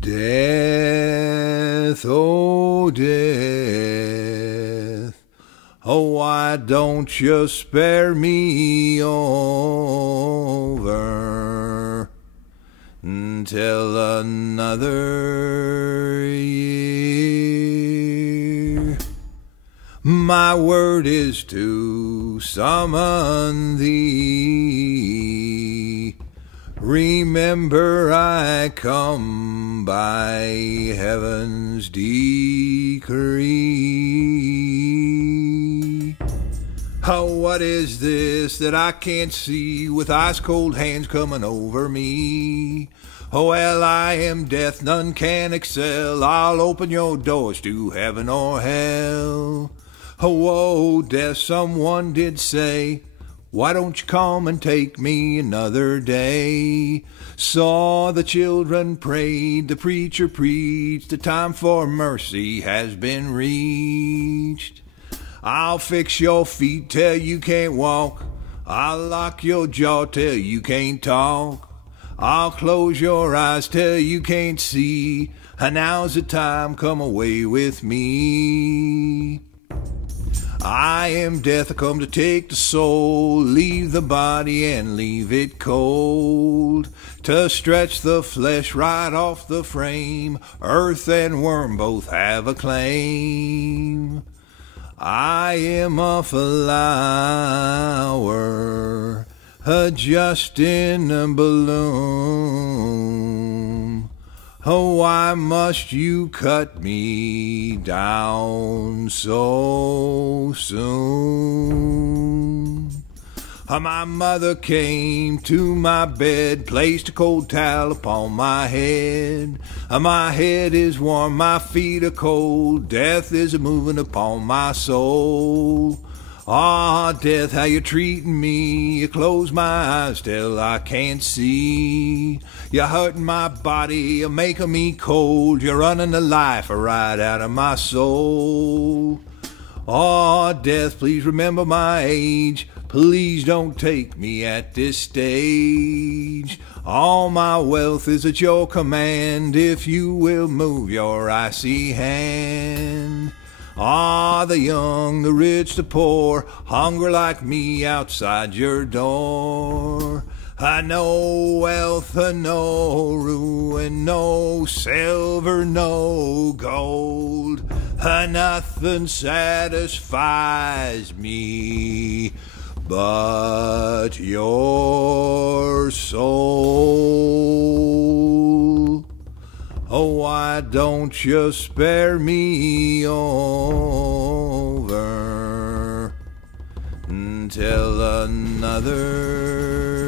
Death, oh death, oh why don't you spare me over until another year? My word is to summon thee. Remember I come by heaven's decree. Oh, what is this that I can't see with ice cold hands coming over me? Oh, well, I am death, none can excel. I'll open your doors to heaven or hell. Oh, death, someone did say, why don't you come and take me another day? Saw the children prayed, the preacher preached, the time for mercy has been reached. I'll fix your feet till you can't walk. I'll lock your jaw till you can't talk. I'll close your eyes till you can't see. And now's the time, come away with me. I am death, I come to take the soul, leave the body and leave it cold, to stretch the flesh right off the frame. Earth and worm both have a claim. I am a flower, just in a bloom. Oh, why must you cut me down so soon? My mother came to my bed, placed a cold towel upon my head. My head is warm, my feet are cold, death is a moving upon my soul. Ah, death, how you treating me? You close my eyes till I can't see. You're hurting my body, you're making me cold. You're running the life right out of my soul. Ah, death, please remember my age. Please don't take me at this stage. All my wealth is at your command, if you will move your icy hand. Ah, the young, the rich, the poor, hunger like me outside your door. No wealth, no ruin, no silver, no gold. Nothing satisfies me but your soul. Oh, why don't you spare me over until another